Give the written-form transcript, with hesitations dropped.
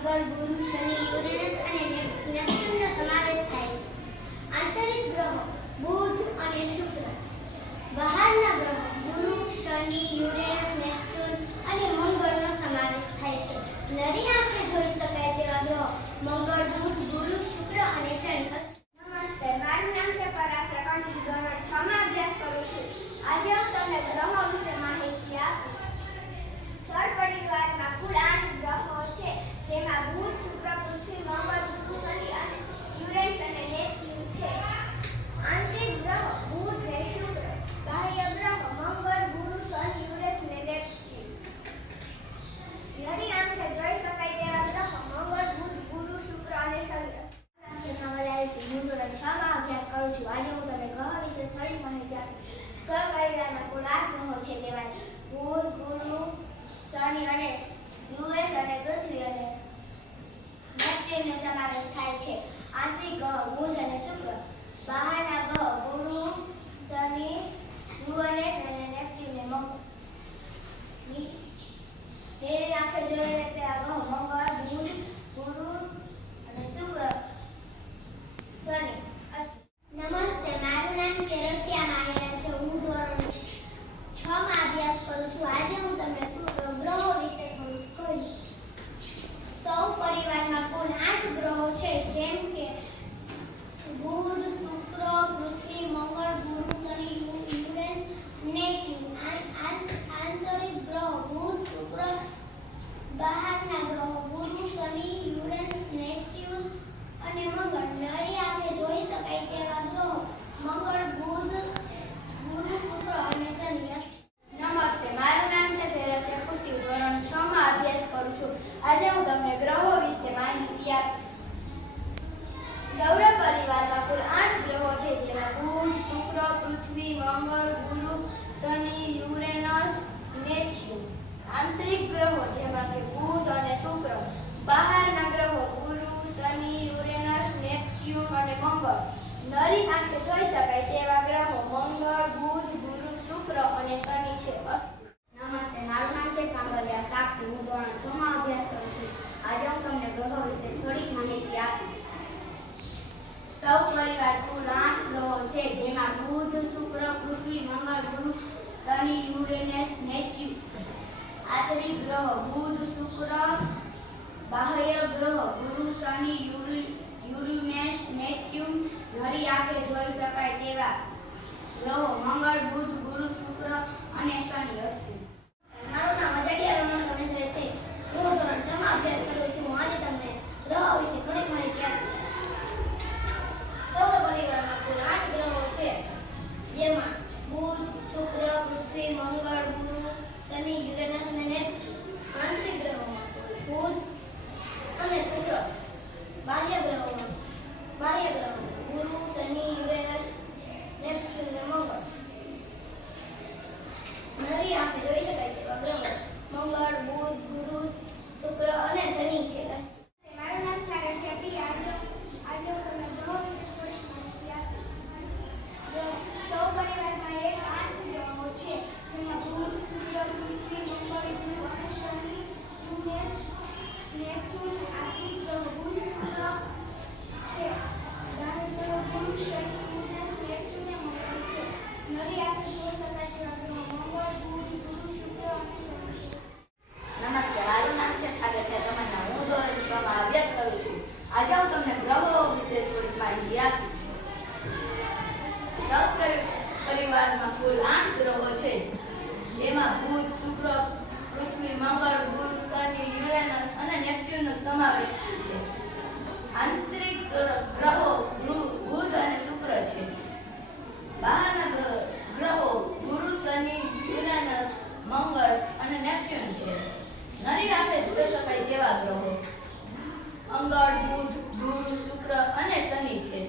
મંગળ, ગુરુ, શનિ, યુરેનસ અને નેપ્ચ્યુનનો સમાવેશ થાય છે. આંતરિક ગ્રહો બુધ અને શુક્ર. બહારના ગ્રહો ગુરુ, શનિ, યુરેનસ, નેપ્ચ્યુન અને મંગળનો સમાવેશ થાય છે. નરી આંખે જોઈ શકાય તેવા ગ્રહો મંગળ, બુધ, ગુરુ, શુક્ર અને શનિ. નમસ્તે, મારું નામ છે પરાગ પ્રકાંડ. ધોરણ 6 માં અભ્યાસ કરું છું. આજે હું તમને ગ્રહો વિશે માહિતી આપીશ. સૌર પરિવારમાં કુલ 8 ગ્રહો છે, જેમાં બુધ, શુક્ર, પૃથ્વી, મંગળ, ગુરુ, શનિ અને યુરેનસ અને નેપ્ચ્યુન છે. આંતરિક ગ્રહો બુધ અને શુક્ર. બાહ્ય ગ્રહો મંગળ, ગુરુ, શનિ, યુરેનસ અને નેપ્ચ્યુન. નરી આંખે જોઈ શકાય તેવા ગ્રહો મંગળ, બુધ, ગુરુ, શુક્ર અને શનિ. હું ધોરણ 6 માં અભ્યાસ કરું છું. આજે હું તમને ગ્રહો વિશે થોડી માહિતી આપીશ. સૌર પરિવારમાં કુલ 8 ગ્રહો છે, તેમાં બુધ, ગુરુ, શનિ અને યુરેનસ અને પૃથ્વી અને નેપ્ચ્યુનનો સમાવેશ થાય છે. આંતરિક ગ્રહો બુધ અને શુક્ર. બહારના ગ્રહો ગુરુ, શનિ, યુરેનસ અને નેપ્ચ્યુન અને મંગળ. નરી આંખે જોઈને તે ગ્રહો મંગળ, બુધ, ગુરુ અને શુક્ર, શનિ. નમસ્તે, મારું નામ છે રસિયા માહિરા છે. હું ધોરણ 6 માં અભ્યાસ કરું છું. આજે હું તમને ગ્રહો વિશે થોડું કહીશ. સૌર પરિવારમાં કુલ 8 ગ્રહો છે, જેમ કે બુધ, શુક્ર, પૃથ્વી, મંગળ, ગુરુ, શનિ, યુરેનસ, નેપ્ચ્યુન. આંતરિક ગ્રહો બુધ, શુક્ર. બહારના ગ્રહો ગુરુ, શનિ, યુરેનસ, નેપ્ચ્યુન અને મંગળ. નરી આંખે જોઈ શકાય તેવા ગ્રહો મંગળ, બુધ, ગુરુ, શુક્ર અને શનિ. નમસ્તે, મારું નામ છે સેરસિયા ખુશી. ધોરણ 6 માં અભ્યાસ કરું છું. આજે હું તમને ગ્રહો વિશે માહિતી આપીશ. સૌર પરિવારમાં કુલ 8 ગ્રહો છે, જેમાં બુધ, શુક્ર, પૃથ્વી, મંગળ, ગુરુ, શનિ, યુરેનસ, નેપ્ચ્યુન. આંતરિક ગ્રહો જેમાં કે બુધ અને શુક્ર. બહારના ગ્રહો ગુરુ, શનિ, યુરેનસ, નેપ્ચ્યુન અને મંગળ. નરી આંખે જોઈ શકાય તેવા ગ્રહો મંગળ, બુધ, ગુરુ, શુક્ર અને શનિ છે. નમસ્તે, મારું નામ છે કાંબલિયા સાક્ષી. હું ધોરણ 6 માં અભ્યાસ કરું છું. આજે હું તમને ગ્રહો વિશે થોડીક માહિતી આપીશ. સૌર પરિવાર કુલ 8 ગ્રહો છે, જેમાં બુધ, શુક્ર, પૃથ્વી, મંગળ, ગુરુ, શનિ, યુરેનસ, નેપ્ચ્યુન. આંતરિક ગ્રહો બુધ, શુક્ર. બાહ્ય ગ્રહો ગુરુ, શનિ, યુરેનસ, નેપ્ચ્યુન. નરી આંખે જોઈ શકાય તેવા ગ્રહો મંગળ, બુધ, ગુરુ, શુક્ર અને શનિ. મારું નામ અજડિયા રોનક કમેન્દ્ર છે. હું ધોરણ 6 માં અભ્યાસ કરું છું. આજે તમને ગ્રહો વિશે થોડીક માહિતી આપીશ. સૌર પરિવારમાં કુલ 8 ગ્રહો છે, જેમાં બુધ, શુક્ર, પૃથ્વી, મંગળ, ગુરુ, શનિ, યુરેનસ અને નેપ્ચ્યુન. આંતરિક ગ્રહોમાં બુધ અને શુક્ર. બાહ્ય ગ્રહો ગુરુ, શનિ, યુરેનસ, નેપ્ચ્યુન અને મંગળ. નરી આંખે જોઈ શકાય તેવા ગ્રહો મંગળ, બુધ, ગુરુ, શુક્ર અને શનિ છે. મારું નામ છે આરત્યા. આજે હું તમને ગ્રહો વિશે થોડીક માહિતી આપીશ. સૌર પરિવારમાં 8 ગ્રહો છે, જેમાં બુધ, શુક્ર, પૃથ્વી, મંગળ, ગુરુ અને શનિ, યુરેનસ, નેપ્ચ્યુન. આંતરિક ગ્રહો બુધ, શુક્ર છે. બહારના ગ્રહો ગુરુ, શનિ, યુરેનસ, નેપ્ચ્યુન અને મંગળ છે. નરી આંખે જોઈ શકાય તેવા ગ્રહો મંગળ, બુધ, ગુરુ, શુક્ર અને શનિ છે. નમસ્તે, મારું નામ છે સાગર તમન્ના. હું ધોરણ 6 માં અભ્યાસ કરું છું. આજે હું તમને ગ્રહો વિશે થોડીક માહિતી આપીશ. સૌર પરિવારમાં કુલ 8 ગ્રહો છે, જેમાં બુધ, શુક્ર, પૃથ્વી, મંગળ, ગુરુ, શનિ, યુરેનસ અને નેપ્ચ્યુનનો સમાવેશ છે. આંતરિક ગ્રહો બુધ અને શુક્ર છે. બહારના ગ્રહો ગુરુ, શનિ, યુરેનસ, મંગળ અને નેપ્ચ્યુન છે. નરી આંખે જોઈ શકાય તેવા ગ્રહો મંગળ, બુધ, ગુરુ, શુક્ર અને શનિ છે.